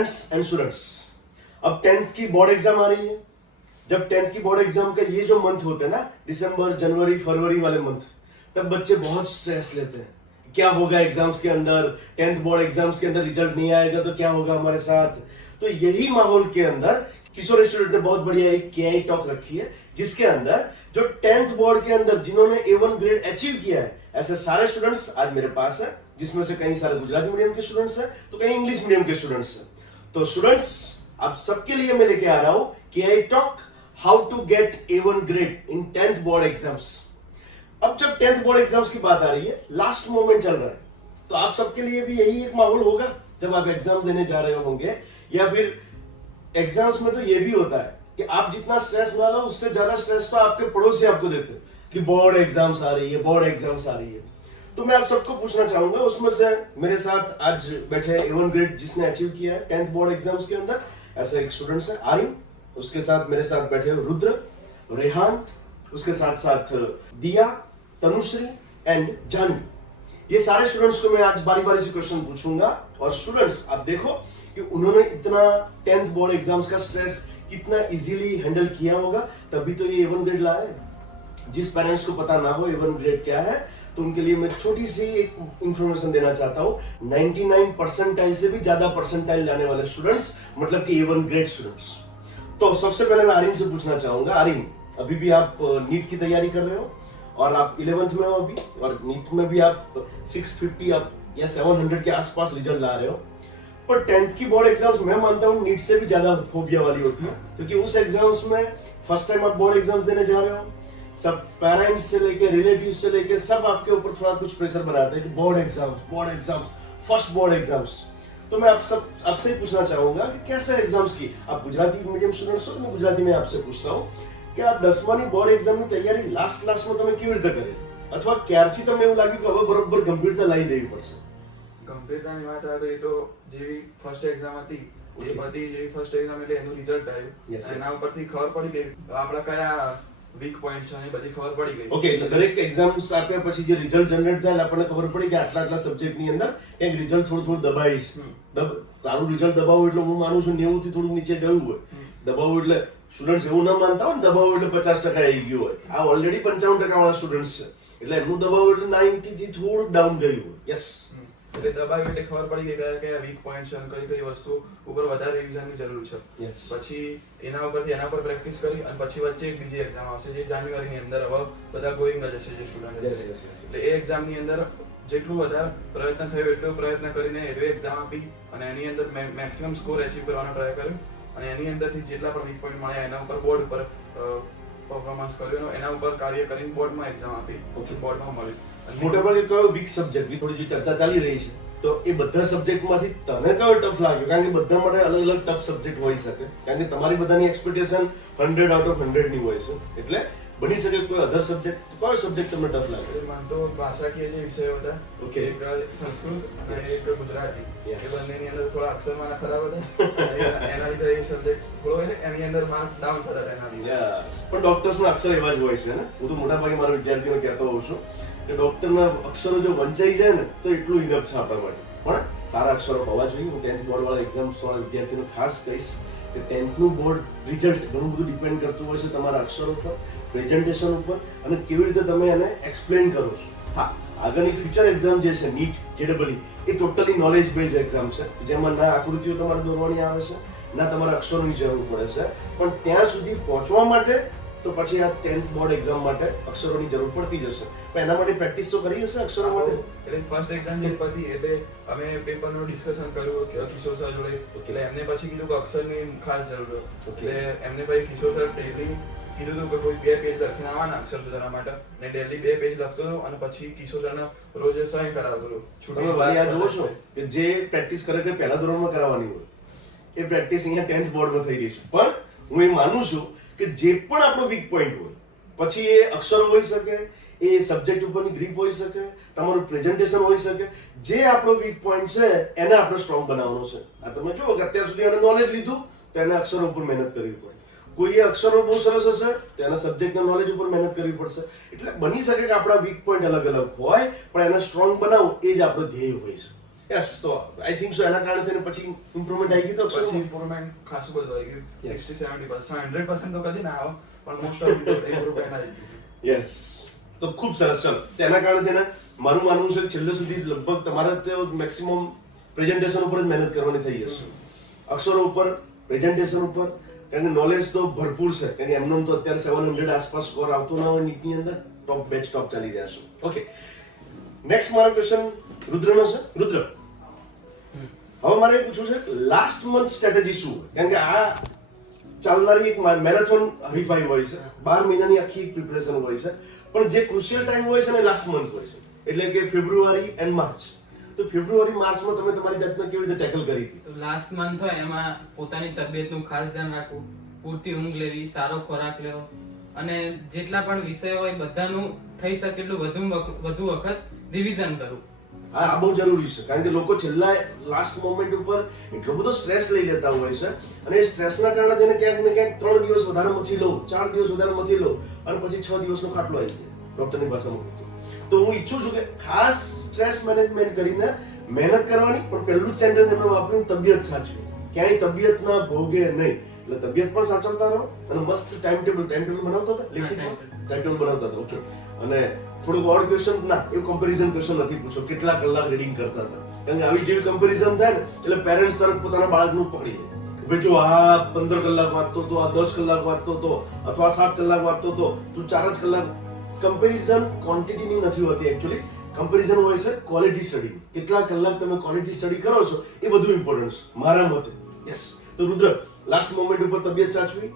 Parents and students, अब 10th की board exam आ रही है। जब 10th की बोर्ड एग्जाम का ये जो मंथ होते हैं ना, दिसंबर जनवरी फरवरी वाले मंथ, तब बच्चे बहुत स्ट्रेस लेते हैं। क्या होगा एग्जाम्स के अंदर, 10th बोर्ड एग्जाम्स के अंदर रिजल्ट नहीं आएगा तो क्या होगा हमारे साथ। तो यही माहौल के अंदर किशोर इंस्टीट्यूट ने बहुत बढ़िया एक KI टॉक रखी है, जिसके अंदर जो 10th बोर्ड के अंदर जिन्होंने A1 ग्रेड अचीव किया है, ऐसे सारे स्टूडेंट्स आज मेरे पास है, जिसमें से कई सारे गुजराती मीडियम के स्टूडेंट्स हैं तो कई इंग्लिश मीडियम के स्टूडेंट्स हैं। तो स्टूडेंट्स, आप सबके लिए मैं लेके आ रहा हूं KI talk, how to get A1 grade in 10th board exams. अब जब 10th बोर्ड एग्जाम्स की बात आ रही है, लास्ट मोमेंट चल रहा है, तो आप सबके लिए भी यही एक माहौल होगा जब आप एग्जाम देने जा रहे होंगे, या फिर एग्जाम्स में तो ये भी होता है कि आप जितना स्ट्रेस ना लो, उससे ज्यादा स्ट्रेस तो आपके पड़ोसी आपको देते हैं कि बोर्ड एग्जाम्स आ रही है, बोर्ड एग्जाम्स आ रही है। तो मैं आप सबको पूछना चाहूंगा, उसमें से मेरे साथ आज बैठे A1 ग्रेड जिसने अचीव किया है 10th बोर्ड एग्जाम्स के अंदर, ऐसा एक स्टूडेंट है आरिम, उसके साथ मेरे साथ बैठे रुद्र, रेहान, उसके साथ साथ दिया, तनुश्री एंड जानवी। ये सारे स्टूडेंट्स को मैं आज बारी बारी से क्वेश्चन पूछूंगा, और स्टूडेंट्स आप देखो कि उन्होंने इतना 10th बोर्ड एग्जाम्स का स्ट्रेस कितना इजीली हैंडल किया होगा, तभी तो ये A1 ग्रेड लाए। जिस पेरेंट्स को पता ना हो A1 ग्रेड क्या है, तो उनके लिए मैं छोटी सी एक इंफॉर्मेशन देना चाहता हूं। 99 परसेंटाइल से भी ज्यादा परसेंटाइल लाने वाले स्टूडेंट्स मतलब कि A1 ग्रेड स्टूडेंट्स। तो सबसे पहले मैं आरिन से पूछना चाहूंगा, आरिन अभी भी आप नीट की तैयारी कर रहे हो और आप 11th में हो अभी, और नीट में भी आप 650 आप या 700 के आसपास रिजल्ट ला रहे हो, पर 10th की बोर्ड एग्जाम्स मैं मानता हूँ नीट से भी ज्यादा फोबिया वाली होती है, क्योंकि उस एग्जाम्स में फर्स्ट टाइम आप बोर्ड एग्जाम्स देने जा रहे हो, सब पेरेंट्स से लेके रिलेटिव से लेके सब आपके ऊपर थोड़ा कुछ प्रेशर बनाते हैं कि board exams, first board exams. तो मैं आपसे पूछना चाहूंगा कि कैसे एग्जाम्स की, आप गुजराती मीडियम स्टूडेंट्स हो तो मैं गुजराती में आपसे पूछता हूँ कि આ 10માની બોર્ડ એક્ઝામની તૈયારી લાસ્ટ ક્લાસમાં તમે કેવી રીતે કરી, અથવા ક્યારથી તમને એવું લાગ્યું કે હવે બરોબર ગંભીરતા લાવી દેવી પડશે? ગંભીરતાની વાત આવે તો એ તો જેવી ફર્સ્ટ એક્ઝામ હતી એ બધી જેવી ફર્સ્ટ એક્ઝામ એટલે એનું રિઝલ્ટ આવ્યું, એના ઉપરથી ખબર પડી ગઈ આપણા કયા વીક પોઈન્ટ છે એ બધી ખબર પડી ગઈ। ઓકે, એટલે દરેક એક્ઝામ્સ આપ્યા પછી જે રિઝલ્ટ જનરેટ થાય એટલે આપણને ખબર પડી કે આટલા આટલા સબ્જેક્ટની અંદર એક રિઝલ્ટ થોડું થોડું દબાઈ છે। તારું રિઝલ્ટ દબાવું એટલે હું માનું છું 90 થી થોડું નીચે ગયું હોય, દબાવું એટલે સ્ટુડન્ટ્સ એવું ના માનતા હોય ને દબાવું એટલે 50% આવી ગયું હોય, આ ઓલરેડી 55% વાળા સ્ટુડન્ટ્સ છે, એટલે એમનું દબાવું એટલે 90 થી થોડું ડાઉન ગયું હોય। યસ, એટલે દબાવ્યું એટલે ખબર પડી ગઈ કયા કયા વીક પોઈન્ટ છે અને કઈ કઈ વસ્તુ ઉપર વધારે રિવિઝનની જરૂર છે। પછી એના ઉપરથી એના પર પ્રેક્ટિસ કરી અને પછી વચ્ચે એક બીજી એક્ઝામ આવશે જે જાન્યુઆરીની અંદર હવે બધા ગોઈંગ જ હશે જે સ્ટુડન્ટ હશે, એટલે એ એક્ઝામની અંદર જેટલું વધારે પ્રયત્ન થયો એટલો પ્રયત્ન કરીને એ એક્ઝામ આપી અને એની અંદર મેક્સિમમ સ્કોર અચીવ કરવાનો ટ્રાય કર્યો અને એની અંદરથી જેટલા પણ વીક પોઈન્ટ મળ્યા એના ઉપર બોર્ડ ઉપર પરફોર્મન્સ કર્યું, એના ઉપર કાર્ય કરીને બોર્ડમાં એક્ઝામ આપી, બોર્ડમાં મળ્યું। મોટાભાગે કયો વીક સબ્જેક્ટ, થોડી જે ચર્ચા ચાલી રહી છે, તો એ બધા સબ્જેક્ટમાંથી તને કયો ટફ લાગ્યો? કારણ કે બધા માટે અલગ અલગ ટફ સબ્જેક્ટ હોઈ શકે, કારણ કે તમારી બધાની એક્સપેક્ટેશન 100 આઉટ ઓફ 100 ની હોય છે, એટલે બની શકે કોઈ અધર સબ્જેક્ટ, કયો સબ્જેક્ટ તમને ટફ લાગે? મને તો ભાષાકીય જે વિષયો હતા, ઓકે, એક સંસ્કૃત અને એક ગુજરાતી, એ બંનેની અંદર થોડા અક્ષર મારા ખરાબ હતા, એના લીધે એ સબ્જેક્ટ થોડો એટલે એની અંદર માર્ક ડાઉન થતા હતા એના લીધે। પણ ડોક્ટર્સના અક્ષર એવા જ હોય છે ને, હું તો મોટાભાગે મારા વિદ્યાર્થીઓને કહેતો હોઉં છું કે ડોક્ટરના અક્ષરો જો વંચાઈ જાય ને તો એટલું ઇનફ છે આપણા માટે, પણ સારા અક્ષરો હોવા જોઈએ। હું 10th બોર્ડ વાળા એક્ઝામ્સ વાળા વિદ્યાર્થીઓને ખાસ કહીશ કે 10th નું બોર્ડ રિઝલ્ટ ઘણું બધું ડિપેન્ડ કરતું હોય છે તમારા અક્ષરો ઉપર, પ્રેઝન્ટેશન ઉપર, અને કેવી રીતે તમે એને એક્સપ્લેન કરો છો। હા, આગળની ફ્યુચર એક્ઝામ જે છે નીટ JEE, એ ટોટલી નોલેજ બેઝ એક્ઝામ છે, જેમાં ના આકૃતિઓ તમારે દોરવાની આવે છે, ના તમારા અક્ષરોની જરૂર પડે છે, પણ ત્યાં સુધી પહોંચવા માટે તો પછી આ 10th બોર્ડ એક્ઝામ માટે અક્ષરોની જરૂર પડતી જશે, પણ એના માટે પ્રેક્ટિસ તો કરી હશે અક્ષરો માટે? એટલે ફર્સ્ટ એક્ઝામ જે પતી એટલે અમે પેપરનું ડિસ્કશન કર્યું કે કિશોર સર જોડે, એટલે એમને પછી કીધું કે અક્ષરની ખાસ જરૂર હોય, એટલે એમને પછી કિશોર સર ડેલી કીધું હતું કે કોઈ 2 પેજ લખીને આવવાના અક્ષર સુધારવા માટે, અને ડેલી 2 પેજ લખતો હતો અને પછી કિશોર સરને રોજ સાઈન કરાવતો હતો। તમે વાલી આ જોવો છો કે જે પ્રેક્ટિસ ખરેખર પહેલા ધોરણમાં કરાવવાની હોય એ પ્રેક્ટિસ અહીંયા 10th બોર્ડમાં થઈ રહી છે, પણ હું એ માનું છું કે જે પણ આપણો વીક પોઈન્ટ હોય, પછી એ અક્ષરો હોઈ શકે, એ સબ્જેક્ટ ઉપરની ગ્રીપ હોઈ શકે, તમારું પ્રેઝન્ટેશન હોઈ શકે, જે આપણો વીક પોઈન્ટ છે એને આપણે સ્ટ્રોંગ બનાવવાનો છે। આ તમે જુઓ કે અત્યાર સુધી એને નોલેજ લીધું તો એને અક્ષરો ઉપર મહેનત કરવી પડે, કોઈએ અક્ષરો બહુ સરસ હશે તો એના સબ્જેક્ટના નોલેજ ઉપર મહેનત કરવી પડશે, એટલે બની શકે કે આપણા વીક પોઈન્ટ અલગ અલગ હોય પણ એને સ્ટ્રોંગ બનાવવું એ જ આપણો ધ્યેય હોય છે। યસ તો આઈ થિંક સો એના કારણે તેને પછી ઇમ્પ્રુવમેન્ટ આવી ગઈ તો પછી અક્ષરમાં? ઇમ્પ્રુવમેન્ટ ખાસું બધું આવી ગયું. Yes. 60-70%, 100% તો કદી ના આવે, પણ મોસ્ટ ઓફ ઇમ્પ્રુવમેન્ટ આવી ગયું. યસ તો ખૂબ સરસ. ચલો તેના કારણે તેને મારું માનવું છે કે છેલ્લે સુધી લગભગ તમારે તો મેક્સિમમ પ્રેઝન્ટેશન ઉપર જ મહેનત કરવાની થઈ જશે. અક્ષરો ઉપર, પ્રેઝન્ટેશન ઉપર, કારણ કે નોલેજ તો ભરપૂર છે. કારણ કે એમનો તો અત્યારે 700 આસપાસ સ્કોર આવતો ના હોય નીટની અંદર, ટોપ ચાલી રહ્યા છે. ઓકે, નેક્સ્ટ મારો ક્વેશ્ચન રુદ્રનો છે. રુદ્ર, હવે મારે એ પૂછવું છે લાસ્ટ મંથ સ્ટ્રેટેજી શું હોય? કારણ કે આ ચાલનારી એક મેરેથોન હરીફાઈ હોય છે, 12 મહિનાની આખી એક પ્રિપરેશન હોય છે, પણ જે ક્રુશિયલ ટાઈમ હોય છે ને લાસ્ટ મંથ હોય છે, એટલે કે ફેબ્રુઆરી એન્ડ માર્ચ. તો ફેબ્રુઆરી માર્ચમાં તમે તમારી જાતને કેવી રીતે ટેકલ કરી હતી? તો લાસ્ટ મંથ હોય એમાં પોતાની તબિયતનું ખાસ ધ્યાન રાખવું, પૂરતી ઊંઘ લેવી, સારો ખોરાક લેવો અને જેટલા પણ વિષય હોય બધાનું થઈ શકે એટલું વધુ વખત રિવિઝન કરવું. આ બહુ જરૂરી છે, કારણ કે લોકો છેલ્લા લાસ્ટ મોમેન્ટ ઉપર એટલો બધો સ્ટ્રેસ લઈ લેતા હોય છે, અને એ સ્ટ્રેસના કારણે તેને ક્યાંક ને ક્યાંક 3 દિવસ વધારે મથી લો, 4 દિવસ વધારે મથી લો, અને પછી 6 દિવસનો ખાટલો આવી જાય ડોક્ટરની ભાષામાં. તો હું ઈચ્છું છું કે ખાસ સ્ટ્રેસ મેનેજમેન્ટ કરીને મહેનત કરવાની, પણ પહેલું જ સેન્ટેન્સ એમને વાપર્યું તબિયત સાચવી. ક્યાંય તબિયત ના ભોગે નહીં, એટલે તબિયત પણ સાચવતા રહો અને મસ્ત ટાઈમ ટેબલ બનાવતા હતા, લેખિતમાં ટાઈમ ટેબલ બનાવતા હતા. ઓકે, અને થોડુંક ઓડ ક્વેશ્ચન ના, એવું કમ્પેરિઝન ક્વેશ્ચન નથી પૂછો કેટલા કલાક રીડિંગ કરતા હતા, કારણ કે આવી જેવી કમ્પેરિઝન થાય ને એટલે પેરેન્ટ્સ તરફ પોતાના બાળકનું પકડી લે. ભાઈ જો આ 15 કલાક વાંચતો તો, આ 10 કલાક વાંચતો તો, અથવા 7 કલાક વાંચતો તો, તું 4 જ કલાક. કમ્પેરિઝન ક્વોન્ટિટીની નથી હોતી એકચ્યુઅલી, કમ્પેરિઝન હોય છે ક્વોલિટી સ્ટડી. કેટલા કલાક તમે ક્વોલિટી સ્ટડી કરો છો એ બધું ઇમ્પોર્ટન્ટ છે મારા મતે. યસ, તો રુદ્ર લાસ્ટ મોમેન્ટ ઉપર તબિયત સાચવી,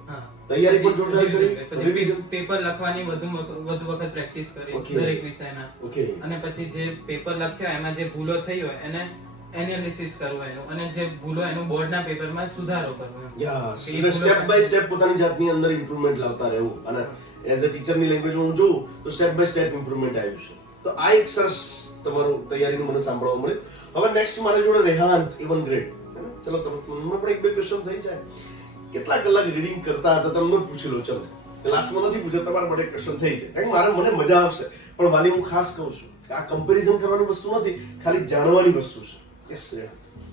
તૈયારી પણ જોરદાર કરી, રિવિઝન, પેપર લખવાની વધુ વખત પ્રેક્ટિસ કરી દરેક વિષયના. ઓકે, અને પછી જે પેપર લખ્યો એમાં જે ભૂલો થઈ હોય એને એનાલિસિસ કરવું એનું, અને જે ભૂલો એનું બોર્ડના પેપરમાં સુધારો કરવો. યસ, સ્ટેપ બાય સ્ટેપ પોતાની જાતની અંદર ઇમ્પ્રુવમેન્ટ લાવતા રહેવું. અને એઝ અ ટીચરની લેંગ્વેજમાં હું જોઉં તો સ્ટેપ બાય સ્ટેપ ઇમ્પ્રુવમેન્ટ આવ્યું છે. તો આ એક સરસ તમારું તૈયારીનું મને સાંભળવા મળ્યું. હવે નેક્સ્ટ મારી જોડે રેહાંત A1 ગ્રેડ. ચલો તમને પણ એક બે ક્વેશ્ચન થઈ જાય. કેટલા કલાક રીડિંગ કરતા હતા તમને પૂછી લો. ચલો લાસ્ટમાં નથી પૂછ્યો, તમારા માટે ક્વેશ્ચન થઈ જાય, કારણ કે મારે મને મજા આવશે, પણ વાલી હું ખાસ કહું છું કે આ કમ્પેરિઝન કરવાની વસ્તુ નથી, ખાલી જાણવાની વસ્તુ છે. યસ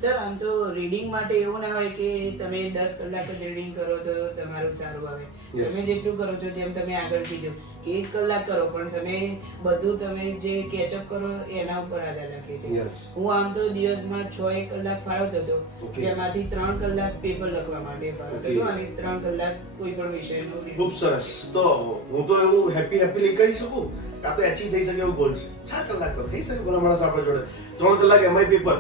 સર, આમ તો રીડિંગ માટે એવું ના હોય કે તમે 10 કલાક જ રીડિંગ કરો તો તમારું સારું આવે. Yes. તમે જેટલું કરો છો, જેમ તમે આગળ કીધું કે 1 કલાક કરો, પણ તમે બધું તમે જે કેચઅપ કરો એના ઉપર આધાર રાખે છે. Yes. હું આમ તો દિવસમાં 6-1 કલાક ફાળવતો હતો, Okay. જેમાંથી 3 કલાક પેપર લખવા માટે ફાળવતો Okay. હતો અને 3 કલાક કોઈ પણ વિષયનું reading. ખૂબ સરસ. તો હું તો એવું હેપીલી કહી શકું કે આ તો અચીવ થઈ શકે એવો ગોલ છે. 4 કલાક તો થઈ શકે ભલા માણસ આપણા જોડે. 3 કલાક એમાંય પેપર,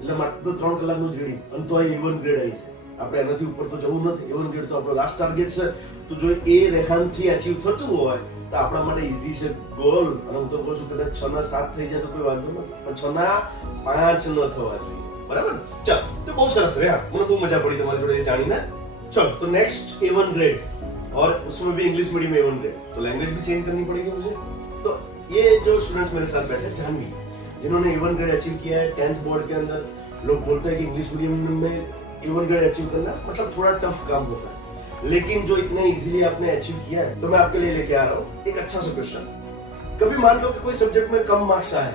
એટલે માત્ર તો 3 કલાકનું જ રીડિંગ, અને તો આ A1 ગ્રેડ આવી છે. આપણે એનાથી ઉપર તો જવું નથી. A1 ગ્રેડ તો આપણો લાસ્ટ ટાર્ગેટ છે. તો જો એ રેહાનથી અચીવ થતું હોય તો આપણા માટે ઈઝી છે ગોલ. અને હું તો કહું છું કદાચ 6 ના 7 થઈ જાય તો કોઈ વાંધો નથી, પણ 6 ના 5 ન થવા જોઈએ. બરાબર? ચાલ, તો બહુ સરસ રેહાન, મને બહુ મજા પડી તમારી જોડે એ જાણીને. चलो तो नेक्स्ट A1 ग्रेड, और उसमें भी इंग्लिश मीडियम A1 ग्रेड, तो लैंग्वेज भी चेंज करनी पड़ेगी मुझे. तो ये जो स्टूडेंट्स मेरे साथ बैठे हैं, जानवी, जिन्होंने A1 ग्रेड अचीव किया है 10th बोर्ड के अंदर, लोग बोलते हैं कि इंग्लिश मीडियम में A1 ग्रेड अचीव करना मतलब थोड़ा टफ काम होता है, लेकिन जो इतने इजीली आपने अचीव किया है, तो मैं आपके लिए लेके आ रहा हूँ एक अच्छा सा क्वेश्चन. कभी मान लो कि कोई सब्जेक्ट में कम मार्क्स आए,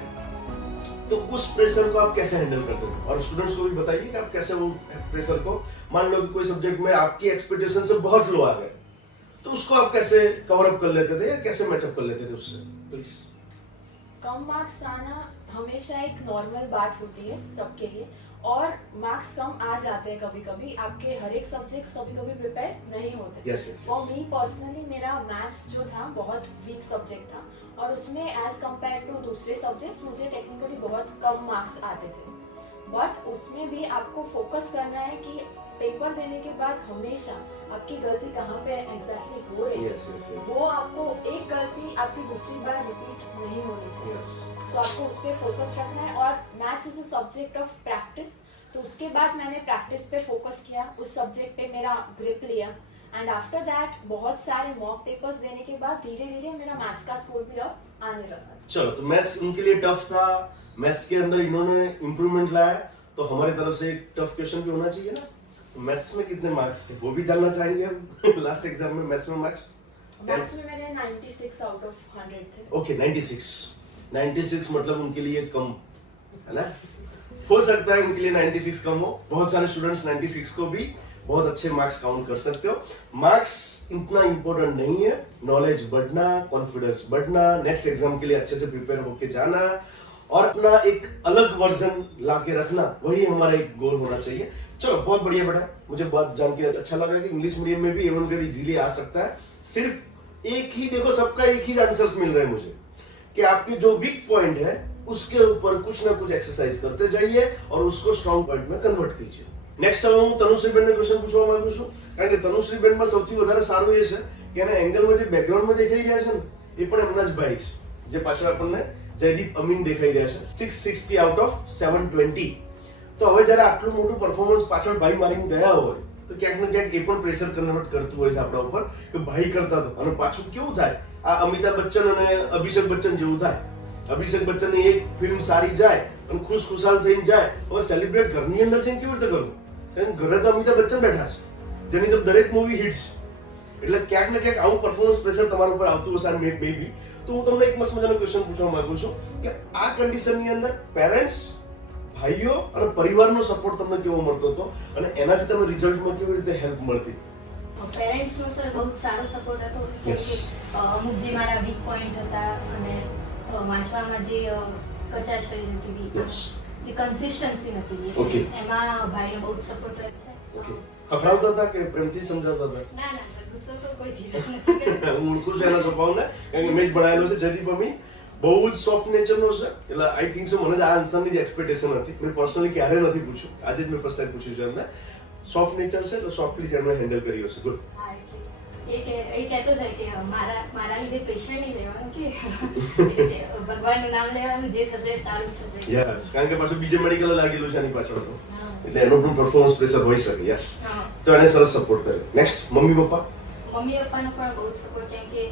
तो उस प्रेशर को आप कैसे हैंडल करते हो, और स्टूडेंट्स को भी बताइए कि आप कैसे वो प्रेशर को, मान लो कि कोई सब्जेक्ट में आपकी एक्सपेक्टेशन से बहुत लो आ गए, तो उसको आप कैसे कवर अप कर लेते थे या कैसे मैचअप कर लेते थे उससे, प्लीज. कम मार्क्स आना हमेशा एक नॉर्मल बात होती है सबके लिए, और मार्क्स कम आ जाते हैं कभी कभी, आपके हर एक सब्जेक्ट्स कभी कभी प्रिपेयर नहीं होते. Yes, yes, for yes. Me personally मेरा मैथ्स जो था बहुत वीक सब्जेक्ट था, और उसमें एज कम्पेयर टू दूसरे सब्जेक्ट्स मुझे टेक्निकली बहुत कम मार्क्स आते थे. बट उसमें भी आपको फोकस करना है कि पेपर देने के बाद हमेशा आपकी गलती कहाँ पे एग्जैक्टली हो रही है, Yes, yes, yes. वो आपको एक गलती आपकी दूसरी बार रिपीट नहीं होनी चाहिए. Yes. सो आपको उस पर फोकस रखना है, और maths is a subject of practice, तो उसके बाद मैंने प्रैक्टिस पे फोकस किया, उस सब्जेक्ट पे मेरा ग्रिप लिया, एंड आफ्टर दैट बहुत सारे मॉक पेपर्स देने के बाद धीरे धीरे मेरा मैथ्स का स्कोर भी अब आने लगा. चलो, तो मैथ्स उनके लिए टफ था, मैथ्स के अंदर इन्होंने इम्प्रूवमेंट लाया, तो हमारी तरफ से एक टफ क्वेश्चन भी होना चाहिए ना. तो मैथ्स में कितने मार्क्स थे वो भी जानना चाहेंगे हम. लास्ट एग्जाम में मैथ्स में मार्क्स, मैथ्स में मेरे 96 आउट ऑफ 100 थे. ओके 96 मतलब उनके लिए कम है ना. हो सकता है उनके लिए 96 कम हो, बहुत सारे स्टूडेंट्स 96 को भी बहुत अच्छे मार्क्स काउंट कर सकते हो। मार्क्स इतना इंपॉर्टेंट नहीं है, नॉलेज बढ़ना, कॉन्फिडेंस बढ़ना, नेक्स्ट एग्जाम के लिए अच्छे से प्रिपेयर होके जाना और अपना एक अलग वर्जन लाके रखना, वही हमारा एक गोल होना चाहिए। चलो बहुत बढ़िया बेटा, मुझे बात जान के अच्छा लगा कि इंग्लिश मीडियम में भी A1 ग्रेड इजीली आ सकता है। सिर्फ एक ही देखो, सबका एक ही आंसर्स मिल रहे हैं मुझे कि आपके जो वीक पॉइंट है उसके ऊपर कुछ ना कुछ एक्सरसाइज करते जाइए और उसको स्ट्रॉन्ग पॉइंट में कन्वर्ट कीजिए। નેક્સ્ટ હવે હું તનુશ્રીબેનને ક્વેશ્ચન પૂછવા માંગુ છું, કારણ કે તનુશ્રીબેનમાં સૌથી વધારે સારું એ છે કે એના એંગલમાં જે બેકગ્રાઉન્ડમાં દેખાઈ રહ્યા છે ને એ પણ એમના જ ભાઈ છે, જે પાછળ આપણને જયદીપ અમીન દેખાઈ રહ્યા છે, 660 આઉટ ઓફ 720। તો હવે જ્યારે આટલું મોટું પરફોર્મન્સ પાછળ ભાઈ મારીને ગયા હોય તો ક્યાંક ને ક્યાંક એ પણ પ્રેશર કન્વર્ટ કરતું હોય છે આપણા ઉપર કે ભાઈ કરતા તો, અને પાછું કેવું થાય, આ અમિતાભ બચ્ચન અને અભિષેક બચ્ચન જેવું થાય। અભિષેક બચ્ચનની એક ફિલ્મ સારી જાય અને ખુશખુશાલ થઈને જાય, હવે સેલિબ્રેટ ઘરની અંદર જઈને કેવી રીતે કરવું, કારણ ઘરે તો અમિતાભ બચ્ચન બેઠા છે જેની તો દરેક મૂવી હિટ છે, એટલે ક્યાંક ને ક્યાંક આવું પરફોર્મન્સ પ્રેશર તમારા ઉપર આવતું હશે મે બી। તો હું તમને એક મસ્ત મજાનો ક્વેશ્ચન પૂછવા માંગુ છું કે આ કન્ડિશનની અંદર પેરેન્ટ્સ, ભાઈઓ અને પરિવારનો સપોર્ટ તમને કેવો મળતો હતો અને એનાથી તમે રિઝલ્ટમાં કેવી રીતે હેલ્પ મળતી? પેરેન્ટ્સનો સર બહુ સારો સપોર્ટ હતો, કેમ Yes. કે અમુક જે મારા વીક પોઈન્ટ હતા અને વાંચવામાં જે કચાશ રહી જતી હતી, Yes. જે કન્સિસ્ટન્સી નથી, Okay. એમાં ભાઈનો બહુ જ સપોર્ટ રહે છે। ઓકે, ખખડાવતા હતા કે પ્રેમથી સમજાવતા હતા? ના ના સર, ગુસ્સો તો કોઈ દિવસ નથી કર્યો। હું ઓળખું છું એના સ્વભાવને, કારણ કે મેં જ ભણાયેલો છે જયદીપ અમી, બહુ જ સોફ્ટ નેચરનો છે, એટલે આઈ થિંક સો મને જ આ આન્સરની જ એક્સપેક્ટેશન હતી, મેં પર્સનલી ક્યારે નથી પૂછ્યું, આજે જ મેં ફર્સ્ટ ટાઈમ પૂછ્યું છે એમને। સોફ્ટ નેચર છે એટલે સોફ્ટલી જ એમણે હેન્ડલ કર્યું હશે, ગુડ। હા, એટલે એ કહેતો જાય કે મારા લીધે પ્રેશર નહીં લેવાનું, કે ભગવાનનું નામ લેવાનું, જે થશે સારું થશે। યસ, કારણ કે પાછું બીજે મેડિકલ લાગેલું છે એની પાછળ તો, હા. એટલે એનો પણ પરફોર્મન્સ પ્રેશર હોઈ શકે। યસ, હા. તો એને સરસ સપોર્ટ કર્યો। Next, mummy papa? મમ્મી પપ્પાનો પણ બહુ સપોર્ટ, કેમ કે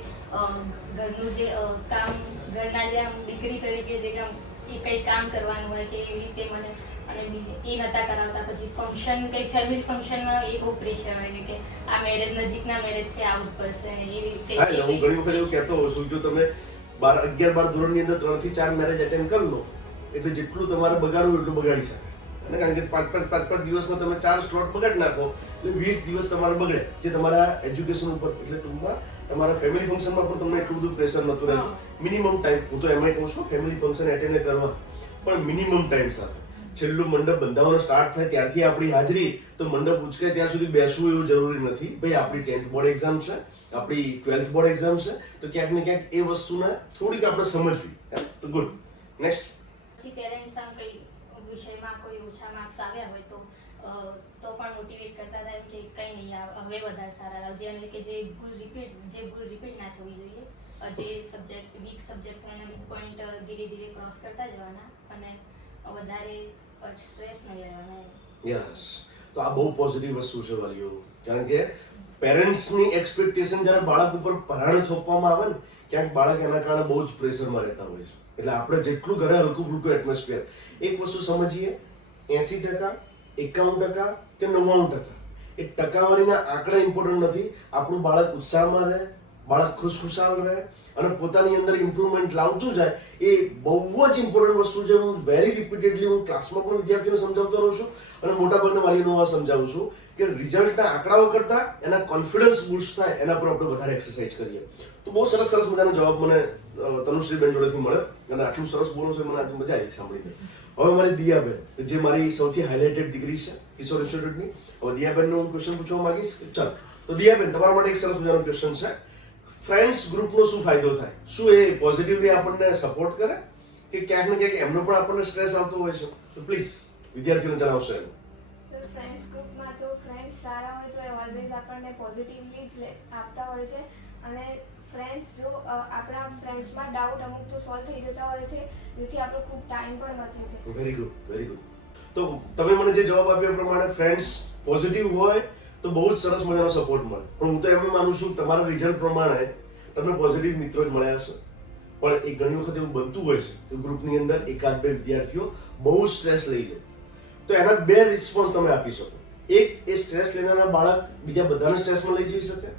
ઘરનું જે કામ, ઘરના જે આમ દીકરી તરીકે જે કામ, એ કંઈ કામ કરવાનું હોય કે એવી રીતે મને, અને બીજી એ નતા કરાવતા, પછી ફંક્શન, કંઈક ફેમિલી ફંક્શનમાં એ બહુ પ્રેશર હોય ને કે આ મેરેજ, નજીકના મેરેજ છે, આવવું જ પડશે ને એવી રીતે હા, એટલે હું ઘણી વખત એવું કહેતો હોઉં છું, જો તમે 11-12 ધોરણની અંદર 3 થી 4 મેરેજ અટેન્ડ કરી લો એટલે જેટલું તમારે બગાડવું એટલું બગાડી શકે, અને કારણ કે 5 દિવસમાં તમે 4 સ્લોટ બગાડી નાખો એટલે 20 દિવસ તમારે બગડે, જે તમારા એજ્યુકેશન ઉપર, એટલે ટૂંકમાં તમારા ફેમિલી ફંક્શનમાં પણ તમને એટલું બધું પ્રેશર નહોતું રહેતું। મિનિમમ ટાઈમ, હું તો એમાંય કહું છું ફેમિલી ફંક્શન એટેન્ડ કરવા, પણ મિનિમમ ટાઈમ સાથે, છેલ્લું મંડપ બંધાવવાનો સ્ટાર્ટ થાય ત્યારથી આપણી હાજરી, તો મંડપ ઉચકાય ત્યાં સુધી બેસવું એવું જરૂરી નથી ભાઈ। આપણી 10th બોર્ડ એક્ઝામ છે, આપણી 12th બોર્ડ એક્ઝામ છે, તો ક્યાંક ને ક્યાંક એ વસ્તુને થોડીક આપણે સમજવી, તો ગુડ। નેક્સ્ટ, પછી પેરેન્ટ્સ આમ કઈ વિષયમાં કોઈ ઓછા માર્ક્સ આવ્યા હોય તો પણ મોટિવેટ કરતા હતા એમ કે કંઈ નહીં, હવે વધારે સારા લાવજે, અને કે જે ભૂલ રિપીટ ના થવી જોઈએ, જે સબ્જેક્ટ વીક સબ્જેક્ટ હોય એના વીક પોઈન્ટ ધીરે ધીરે ક્રોસ કરતા જવાના, અને વધારે સ્ટ્રેસ નહીં લેવાના। યસ, તો આ બહુ પોઝિટિવ વસ્તુ છે વાલીઓ, કારણ કે પેરેન્ટ્સની એક્સપેક્ટેશન જ્યારે બાળક ઉપર પરાણે થોપવામાં આવે ને, ક્યાંક બાળક એના કારણે બહુ જ પ્રેશરમાં રહેતા હોય છે, એટલે આપણે જેટલું ઘરે હલકું ફૂલકું એટમોસ્ફિયર, એક વસ્તુ સમજીએ, 80%, 51% કે 99%, એ ટકાવારીના આંકડા ઇમ્પોર્ટન્ટ નથી, આપણું બાળક ઉત્સાહમાં રહે, બાળક ખુશખુશાલ રહે અને પોતાની અંદર ઇમ્પ્રુવમેન્ટ લાવતું જાય, એ બહુ જ ઇમ્પોર્ટન્ટ વસ્તુ છે। હું વેરી રિપીટેડલી હું ક્લાસમાં પણ વિદ્યાર્થીઓને સમજાવતો રહું છું અને મોટાભાગના વાલીઓને હું સમજાવું છું કે રિઝલ્ટના આંકડાઓ કરતાં એના કોન્ફિડન્સ બૂસ્ટ થાય એના પર આપણે વધારે એક્સરસાઇઝ કરીએ। તો બહુ સરસ મજાનો જવાબ મને તનુશ્રીબેન જોડેથી મળ્યો, અને આટલું સરસ બોલો છો, મને આજે મજા આવી સાંભળીને। હવે મારી દિયાબેન, જે મારી સૌથી હાઇલાઇટેડ દીકરી છે કિશોર ઇન્સ્ટિટ્યૂટની, હવે દિયાબેનનો હું ક્વેશ્ચન પૂછવા માંગીશ। ચાલ, તો દિયાબેન, તમારા માટે એક સરસ મજાનો ક્વેશ્ચન છે, ફ્રેન્ડ્સ ગ્રુપનો શું ફાયદો થાય? શું એ પોઝિટિવલી આપણને સપોર્ટ કરે કે ક્યાંક ને ક્યાંક એમનો પણ આપણને સ્ટ્રેસ આવતો હોય છે? તો પ્લીઝ વિદ્યાર્થીઓને જણાવશો એમ। સર, ફ્રેન્ડ્સ ગ્રુપમાં તો ફ્રેન્ડ્સ સારા હોય તો એ ઓલવેઝ આપણને પોઝિટિવલી જ આપતા હોય છે, અને ફ્રેન્ડ્સ જો આપણા ફ્રેન્ડ્સમાં ડાઉટ અમુક તો સોલ્વ થઈ જતા હોય છે, જેથી આપણો ખૂબ ટાઈમ પણ બચે છે। Very good, very good. તો તમે મને જે જવાબ આપ્યો એ પ્રમાણે ફ્રેન્ડ્સ પોઝિટિવ હોય તો બહુ જ સરસ મજાનો સપોર્ટ મળે, પણ હું તો એમ માનું છું કે તમારા રિઝલ્ટ પ્રમાણે તમને પોઝિટિવ મિત્રો જ મળ્યા હશે, પણ એ ઘણી વખત એવું બનતું હોય છે કે ગ્રુપની અંદર 1-2 વિદ્યાર્થીઓ બહુ સ્ટ્રેસ લઈ લે, તો એના 2 રિસ્પોન્સ તમે આપી શકો। એક, એ સ્ટ્રેસ લેનારા બાળક બીજા બધાને સ્ટ્રેસમાં લઈ જઈ શકે,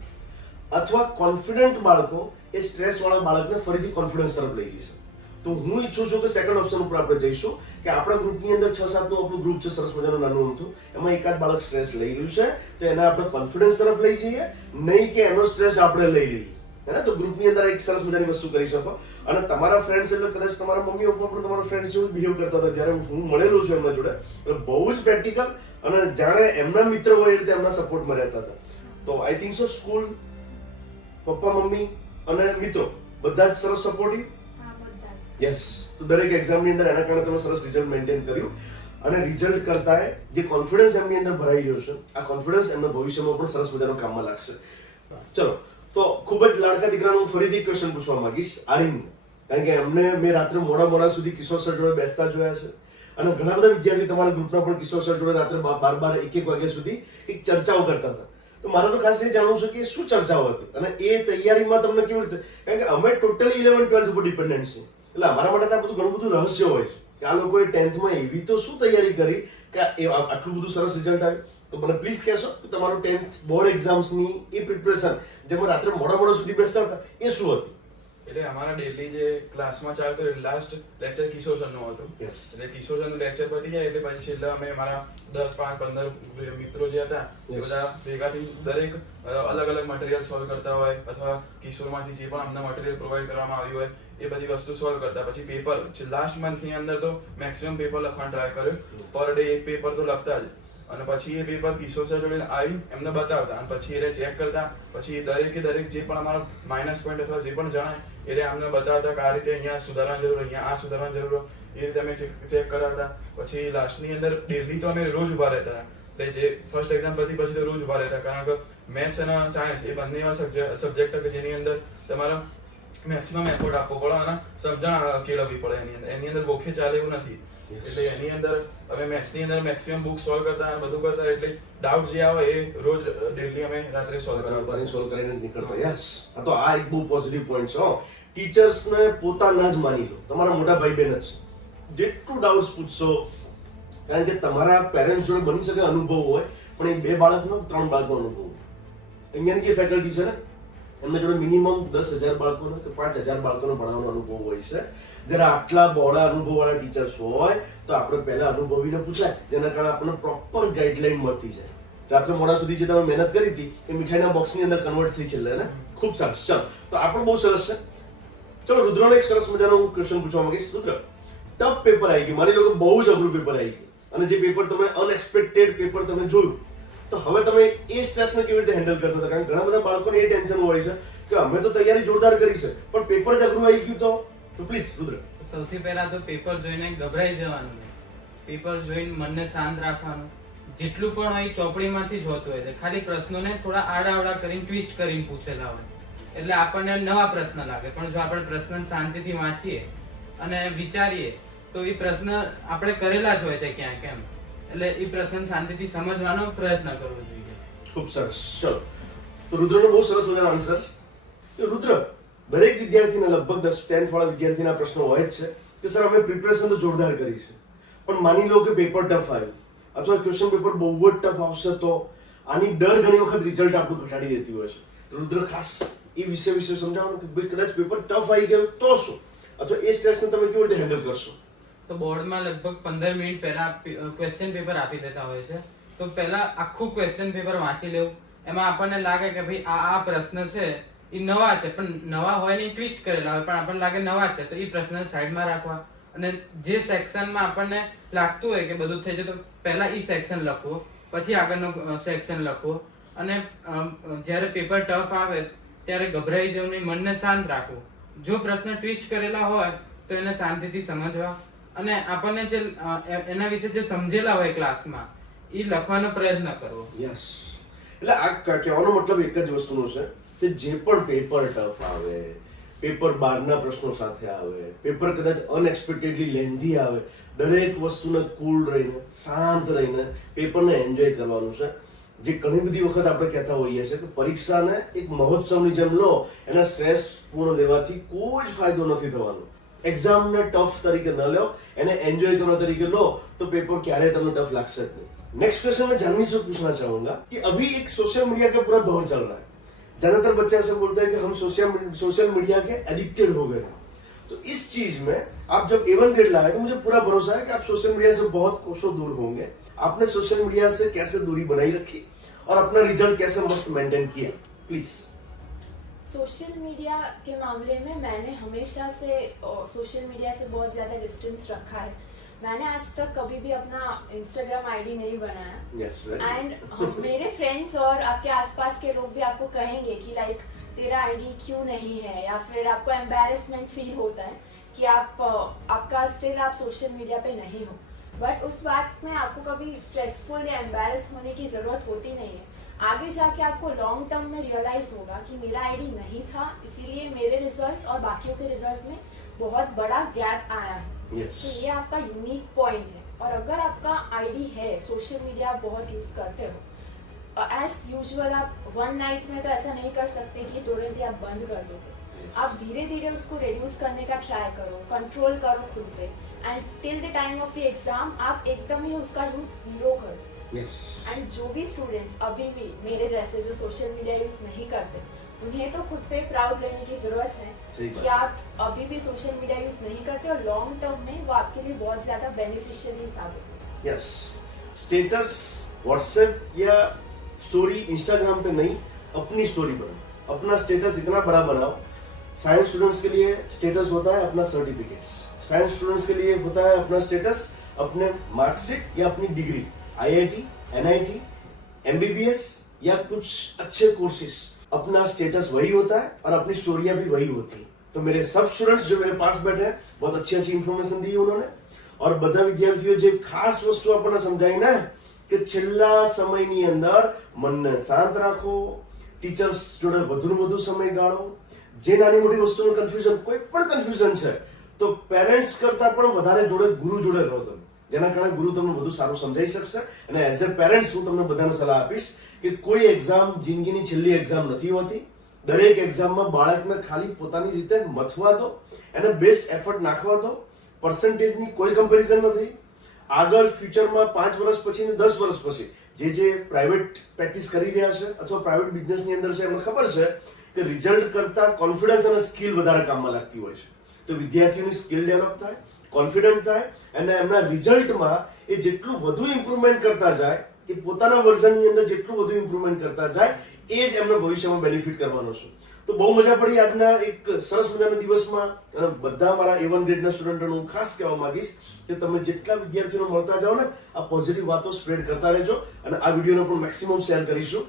અથવા કોન્ફિડન્ટ બાળકો એ સ્ટ્રેસ વાળા બાળકને ફરીથી કોન્ફિડન્સ તરફ લઈ જઈ શકે। તો હું ઈચ્છું છું કે સેકન્ડ ઓપ્શન ઉપર આપણે જઈશું કે આપણા ગ્રુપની અંદર 6-7 નું આપણું ગ્રુપ છે, સરસ મજાનું નાનું અમથું, એમાં એકાદ બાળક સ્ટ્રેસ લઈ રહ્યું છે તો એને આપણે કોન્ફિડન્સ તરફ લઈ જઈએ, નહીં કે એનો સ્ટ્રેસ આપણે લઈ લઈએ, હે ને? તો ગ્રુપની અંદર એક સરસ મજાની વસ્તુ કરી શકો. અને તમારા ફ્રેન્ડ્સ એટલે કદાચ તમારા મમ્મી પપ્પા પણ તમારા ફ્રેન્ડ્સ જેવું બિહેવ કરતા હતા જ્યારે હું મળેલો છું એમના જોડે, એટલે બહુ જ પ્રેક્ટિકલ અને જાણે એમના મિત્ર હોય એ રીતે એમના સપોર્ટમાં રહેતા હતા. તો આઈ થિંક સો સ્કૂલ, પપ્પા મમ્મી અને મિત્રો બધા જ સરસ સપોર્ટિવ. હા, બધા જ. યસ. તો દરેક એક્ઝામની અંદર એના કારણે તમે સરસ રિઝલ્ટ મેન્ટેન કર્યું અને રિઝલ્ટ કરતા જે કોન્ફિડન્સ એમની અંદર ભરાઈ રહ્યો છે, આ કોન્ફિડન્સ એમના ભવિષ્યમાં પણ સરસ મજાનો કામમાં લાગશે. ચલો, તો ખૂબ જ લાડકા દીકરાનું ફરીથી ક્વેશ્ચન પૂછવા માંગીશ આર્યન, કારણ કે એમને મેં રાત્રે મોડા સુધી કિશોર સર જોડે બેસતા જોયા છે અને ઘણા બધા વિદ્યાર્થી તમારા ગ્રુપના પણ કિશોર સર જોડે રાત્રે 12 1 વાગ્યા સુધી એક ચર્ચાઓ કરતા હતા. તો મારે તો ખાસ એ જાણવું છે કે શું ચર્ચાઓ હતી અને એ તૈયારીમાં તમને કેવી રીતે, કારણ કે અમે ટોટલી 11-12 ઉપર ડિપેન્ડન્ટ છીએ, એટલે અમારા માટે આ બધું ઘણું બધું રહસ્ય હોય છે કે આ લોકોએ 10th માં એવી તો શું તૈયારી કરી કે આટલું બધું સરસ રિઝલ્ટ આવ્યું. તો મને પ્લીઝ કહેશો કે તમારું 10th બોર્ડ એક્ઝામ્સની એ પ્રિપરેશન જેમાં રાત્રે મોડા સુધી બેસતા હતા એ શું હતી? એટલે અમારા ડેલી જે ક્લાસમાં ચાલતો લાસ્ટ લેક્ચર કિશોર સરનો હતો. Yes. એટલે કિશોર સરનું લેક્ચર પતી જાય એટલે પછી છેલ્લા અમે અમારા 10, 5, 15 મિત્રો જે હતા એ Yes. બધા ભેગાથી દરેક અલગ અલગ મટીરિયલ સોલ્વ કરતા હોય અથવા કિશોરમાંથી જે પણ અમને મટીરિયલ પ્રોવાઈડ કરવામાં આવ્યું હોય એ બધી વસ્તુ સોલ્વ કરતા. પછી પેપર લાસ્ટ મંથની અંદર તો મેક્સિમમ પેપર લખવાનો ટ્રાય કર્યો, પર ડે એક પેપર તો લખતા જ. અને પછી એ પેપર કિશોર સર જોડે આવી એમને બતાવતા અને પછી એ ચેક કરતા, પછી દરેકે દરેક જે પણ અમારા માઇનસ પોઈન્ટ અથવા જે પણ જણાય એ અમને બતાવતા કે આ રીતે અહીંયા સુધારવાની જરૂર, અહીંયા આ સુધારવાની જરૂર, એ રીતે અમે ચેક કરાવતા. પછી લાસ્ટની અંદર ડેલી તો અમે રોજ ઉભા રહેતા હતા, એટલે જે ફર્સ્ટ એક્ઝામ પછી તો રોજ ઉભા રહેતા, કારણ કે મેથ્સ અને સાયન્સ એ બંને એવા સબ્જેક્ટ કે જેની અંદર તમારો મેક્સિમમ એફર્ટ આપવો પડે અને સમજણ કેળવવી પડે. એની અંદર બોખે ચાલે એવું નથી. એટલે એની અંદર અમે મેથ્સની અંદર મેક્સિમમ બુક સોલ્વ કરતા અને બધું કરતા, એટલે ડાઉટ જે આવે એ રોજ ડેલી અમે રાત્રે સોલ્વ કરીને નીકળતા. યસ, તો આ એક બહુ પોઝિટિવ પોઈન્ટ છે. ટીચર્સને પોતાના જ માની લો, તમારા મોટા ભાઈ બહેન જ જેટલું ડાઉટ્સ પૂછશો, કારણ કે તમારા પેરેન્ટ્સ જોડે બની શકે અનુભવ હોય પણ એ 2 બાળકનો 3 બાળકનો અનુભવ હોય. અહીંયાની જે ફેકલ્ટી છે ને એમના જોડે મિનિમમ 10,000 બાળકોનો કે 5,000 બાળકોનો ભણાવવાનો અનુભવ હોય છે. જ્યારે આટલા બહોળા અનુભવવાળા ટીચર્સ હોય તો આપણે પહેલા અનુભવીને પૂછાય, જેના કારણે આપણને પ્રોપર ગાઈડલાઈન મળતી જાય. રાત્રે મોડા સુધી જે તમે મહેનત કરી હતી એ મીઠાઈના બોક્સની અંદર કન્વર્ટ થઈ છેલ્લે ને. ખૂબ સરસ. ચાલો, તો આ પણ બહુ સરસ છે. ચલો, રુદ્રનો એક સરસ મજાનો હું ક્વેશ્ચન પૂછવા માંગીશ. રુદ્ર, ટફ પેપર આવી ગયું, માની લો કે બહુ જ અઘરું પેપર આવી ગયું અને જે પેપર તમે અનએક્સપેક્ટેડ પેપર તમે જોયું, તો હવે તમે એ સ્ટ્રેસને કેવી રીતે હેન્ડલ કરતા હતા? કારણ કે ઘણા બધા બાળકોને એ ટેન્શન હોય છે કે અમે તો તૈયારી જોરદાર કરી છે પણ પેપર જ અઘરું આવી ગયું તો પ્લીઝ રુદ્ર. સૌથી પહેલા તો પેપર જોઈને ગભરાઈ જવાનું નહીં. પેપર જોઈને મનને શાંત રાખવાનું. જેટલું પણ હોય એ ચોપડીમાંથી જ હોતું હોય છે. ખાલી પ્રશ્નોને થોડા આડાઅવળા કરીને ટ્વિસ્ટ કરીને પૂછેલા હોય એટલે આપણને નવા પ્રશ્ન લાગે, પણ જો આપણે પ્રશ્ન શાંતિથી વાંચીએ અને વિચારીએ તો એ પ્રશ્ન આપણે કરેલા જ હોય છે ક્યાંક એમ, એટલે એ પ્રશ્ન શાંતિથી સમજવાનો પ્રયત્ન કરવો જોઈએ. ખૂબ સરસ. ચલો, તો રુદ્રનો બહુ સરસ મજાનો આન્સર. રુદ્ર, દરેક વિદ્યાર્થીના લગભગ 10th વાળા વિદ્યાર્થીના પ્રશ્નો હોય જ છે કે સર અમે પ્રિપરેશન તો જોરદાર કરી છે પણ માની લો કે પેપર ટફ આવ્યું અથવા ક્વેશ્ચન પેપર બહુ જ ટફ આવશે તો આની ડર ઘણી વખત રિઝલ્ટ આપણું ઘટાડી દેતી હોય છે. રુદ્ર, ખાસ એ વિશે સમજાવો કે ભાઈ કદાચ પેપર ટફ આવી ગયું તો શું, અથવા એ સ્ટ્રેસને તમે કેવી રીતે હેન્ડલ કરશો? તો બોર્ડમાં લગભગ 15 મિનિટ પહેલા ક્વેશ્ચન પેપર આપી દેતા હોય છે. તો પહેલા આખું ક્વેશ્ચન પેપર વાંચી લેવું. એમાં આપણને લાગે કે ભાઈ આ પ્રશ્ન છે એ નવા છે, પણ નવા હોય ને ટ્વિસ્ટ કરેલા હોય પણ આપણને લાગે નવા છે, તો એ પ્રશ્ન સાઈડમાં રાખવા અને જે સેક્શનમાં આપણને લાગતું હોય કે બધું થઈ જાય તો પહેલા એ સેક્શન લખવું, પછી આગળનો સેક્શન લખવું. અને જ્યારે પેપર ટફ આવે ત્યારે ગભરાઈ જવું નહીં, મનને શાંત રાખવું. જો પ્રશ્ન ટ્વિસ્ટ કરેલા હોય તો એને શાંતિથી સમજવા અને આપણને જે એના વિશે જે સમજેલા હોય ક્લાસમાં એ લખવાનો પ્રયત્ન કરવો. યસ, એટલે આ કહેવાનો મતલબ એક જ વસ્તુનો છે કે જે પણ પેપર ટફ આવે, પેપર 12ના પ્રશ્નો સાથે આવે, પેપર કદાચ અનએક્સપેક્ટેડલી લેન્ધી આવે, દરેક વસ્તુને કૂલ રહીને શાંત રહીને પેપરને એન્જોય કરવાનું છે. જે ઘણી બધી વખત આપણે કહેતા હોઈએ છીએ કે પરીક્ષાને એક મહોત્સવની જેમ લો, એના સ્ટ્રેસ પૂર્ણ લેવાથી કોઈ જ ફાયદો નથી થવાનો. એક્ઝામને ટફ તરીકે ન લો, એને એન્જॉय કરવા तरीके लो तो पेपर क्यारे તમને टफ लागसे नहीं. नेक्स्ट क्वेश्चन मैं जानवी से पूछना चाहूंगा कि अभी एक सोशल मीडिया का पूरा दौर चल रहा है. ज्यादातर बच्चे ऐसे बोलते हैं कि हम सोशल मीडिया के एडिक्टेड हो गए हैं. तो इस चीज में आप जब A1 ग्रेड लाए तो मुझे पूरा भरोसा है कि आप सोशल मीडिया से बहुत कोसों दूर होंगे। आपने सोशल मीडिया से कैसे दूरी बनाई रखी और अपना रिजल्ट कैसे मस्त मेंटेन किया, प्लीज। सोशल मीडिया के मामले में मैंने हमेशा से सोशल मीडिया से बहुत ज़्यादा डिस्टेंस रखा है। मैंने आज तक कभी भी अपना इंस्टाग्राम आईडी नहीं बनाया। यस, एंड मेरे फ्रेंड्स और आपके आसपास के लोग भी आपको कहेंगे कि लाइक तेरा आईडी क्यों नहीं है, या फिर आपको एम्बैरेसमेंट फील होता है कि आपका स्टिल आप सोशल मीडिया पे नहीं हो। बट उस बात में आपको कभी स्ट्रेसफुल या एम्बैरेस होने की ज़रूरत होती नहीं है। आगे जाके आपको लॉन्ग टर्म में रियलाइज होगा कि मेरा आईडी नहीं था, इसीलिए मेरे रिजल्ट और बाकियों के रिजल्ट में बहुत बड़ा गैप आया है। यस, तो ये आपका यूनिक पॉइंट है। और अगर आपका आईडी है, सोशल मीडिया आप बहुत यूज करते हो, एज यूजुअल आप वन नाइट में तो ऐसा नहीं कर सकते कि तुरंत ही आप बंद कर दोगे। आप धीरे धीरे उसको रिड्यूस करने का ट्राई करो, कंट्रोल करो खुद पे, and till the time of the exam आप एकदम ही उसका यूज जीरो करो। यस। एंड जो भी स्टूडेंट्स अभी भी मेरे जैसे जो सोशल मीडिया यूज नहीं करते, उन्हें तो खुद पे प्राउड लेने की जरूरत है कि आप अभी भी सोशल मीडिया यूज नहीं करते और लॉन्ग टर्म में वो आपके लिए बहुत ज्यादा बेनिफिशियल साबित। यस, स्टेटस व्हाट्सएप या स्टोरी इंस्टाग्राम पे नहीं, अपनी स्टोरी बनाओ, अपना स्टेटस इतना बड़ा बनाओ। साइंस स्टूडेंट्स के लिए स्टेटस होता है अपना सर्टिफिकेट्स, साइंस स्टूडेंट्स के लिए होता है अपना स्टेटस अपने मार्कशीट या अपनी डिग्री, IIT, NIT, MBBS या कुछ अच्छे कोर्सेज। अपना स्टेटस वही होता है और अपनी स्टोरियां भी वही होती है। तो मेरे सब स्टूडेंट्स जो मेरे पास बैठे हैं, बहुत अच्छी अच्छी इन्फॉर्मेशन दी उन्होंने। और બધા વિદ્યાર્થીઓ જે ખાસ વસ્તુ આપણને સમજાઈ ને કે છેલ્લા સમયની અંદર મનને શાંત રાખો, ટીચર્સ જોડે વધુને વધુ સમય ગાળો। જે નાની મોટી વસ્તુનું કન્ફ્યુઝન, કોઈ પણ કન્ફ્યુઝન છે તો પેરેન્ટ્સ કરતા પણ વધારે જોડે ગુરુ જોડે રહો તમે, જેના કારણે ગુરુ તમને વધુ સારું સમજાઈ શકશે। અને એઝ અ પેરેન્ટ્સ હું તમને બધાને સલાહ આપીશ કે કોઈ એક્ઝામ જિંદગીની છેલ્લી એક્ઝામ નથી હોતી। દરેક એક્ઝામમાં બાળકને ખાલી પોતાની રીતે મથવા દો, એને બેસ્ટ એફર્ટ નાખવા દો। पर्सेंटेजની કોઈ કમ્પેરિઝન નથી। આગળ ફ્યુચરમાં 5 વર્ષ પછી ને 10 વર્ષ પછી જે પ્રાઇવેટ પ્રેક્ટિસ કરી રહ્યા છે અથવા પ્રાઇવેટ બિઝનેસની અંદર છે, એમને ખબર છે કે રિઝલ્ટ કરતા કોન્ફિડન્સ અને સ્કિલ વધારે કામમાં લાગતી હોય છે। તો વિદ્યાર્થીઓની સ્કિલ ડેવલપ થાય, કોન્ફિડન્ટ થાય અને એમના રિઝલ્ટમાં એ જેટલું વધુ ઇમ્પ્રુવમેન્ટ કરતા જાય, એ પોતાના વર્ઝનની અંદર જેટલું વધુ ઇમ્પ્રુવમેન્ટ કરતા જાય, એ જ એમને ભવિષ્યમાં બેનિફિટ કરવાનો છે। તો બહુ મજા પડી આજના એક સરસ મજાના દિવસમાં। બધા મારા A1 ગ્રેડના સ્ટુડન્ટોને હું ખાસ કહેવા માંગીશ કે તમે જેટલા વિદ્યાર્થીઓને મળતા જાઓ ને, આ પોઝિટિવ વાતો સ્પ્રેડ કરતા રહેજો અને આ વિડીયોને પણ મેક્સિમમ શેર કરીશું,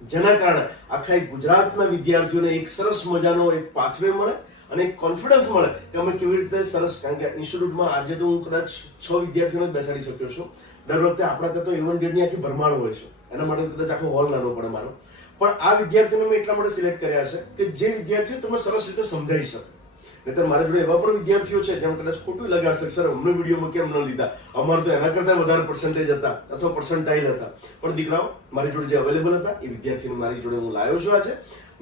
જેના કારણે આખા એક ગુજરાતના વિદ્યાર્થીઓને એક સરસ મજાનો એક પાથવે મળે અને એક કોન્ફિડન્સ મળે કે અમે કેવી રીતે સરસ। કારણ કે ઇન્સ્ટિટ્યૂટમાં આજે તો હું કદાચ 6 વિદ્યાર્થીઓને બેસાડી શક્યો છું। દર વખતે આપણા ત્યાં તો A1 ગ્રેડની આખી ભરમાળ હોય છે, એના માટે કદાચ આખો હોલ નાનો પડે મારો। પણ આ વિદ્યાર્થીઓને મેં એટલા માટે સિલેક્ટ કર્યા છે કે જે વિદ્યાર્થીઓ તમને સરસ રીતે સમજાવી શકે। નહીતર મારા જોડે એવા પણ વિદ્યાર્થીઓ છે જેમ કદાચ ખોટું લગાડશે, સર અમને વિડીયોમાં કેમ ન લીધા, અમારે તો એના કરતા વધારે પર્સન્ટેજ હતા અથવા પર્સન્ટાઇલ હતા। પણ દીકરાઓ મારી જોડે જે અવેલેબલ હતા એ વિદ્યાર્થીઓને મારી જોડે હું લાવ્યો છું આજે।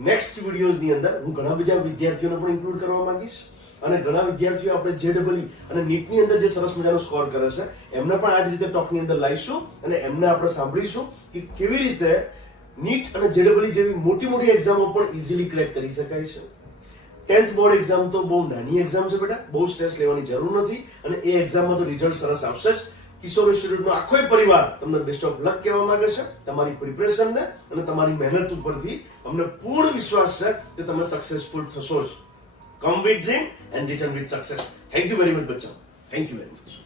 નેક્સ્ટ વિડીયોઝની અંદર હું ઘણા બધા વિદ્યાર્થીઓને પણ ઇન્ક્લુડ કરવા માંગીશ અને ઘણા વિદ્યાર્થીઓ આપણે JEE અને નીટની અંદર જે સરસ મજાનો સ્કોર કરે છે એમને પણ આ જ રીતે ટોકની અંદર લાવીશું અને એમને આપણે સાંભળીશું કે કેવી રીતે નીટ અને JEE જેવી મોટી મોટી એક્ઝામો પણ ઇઝીલી ક્રેક કરી શકાય છે। 10th બોર્ડ એક્ઝામ તો બહુ નાની એક્ઝામ છે બેટા, બહુ સ્ટ્રેસ લેવાની જરૂર નથી અને એ એક્ઝામમાં તો રિઝલ્ટ સરસ આવશે જ। કિશોર ઇન્સ્ટિટ્યૂટનો આખો પરિવાર તમને બેસ્ટ ઓફ લક કહેવા માંગે છે તમારી પ્રિપરેશનને અને તમારી મહેનત ઉપરથી। અમને પૂર્ણ વિશ્વાસ છે કે તમે સક્સેસફુલ થશો જ। Come with dream and return with success. Thank you very much બચ્ચા, થેન્ક યુ વેરી મચ।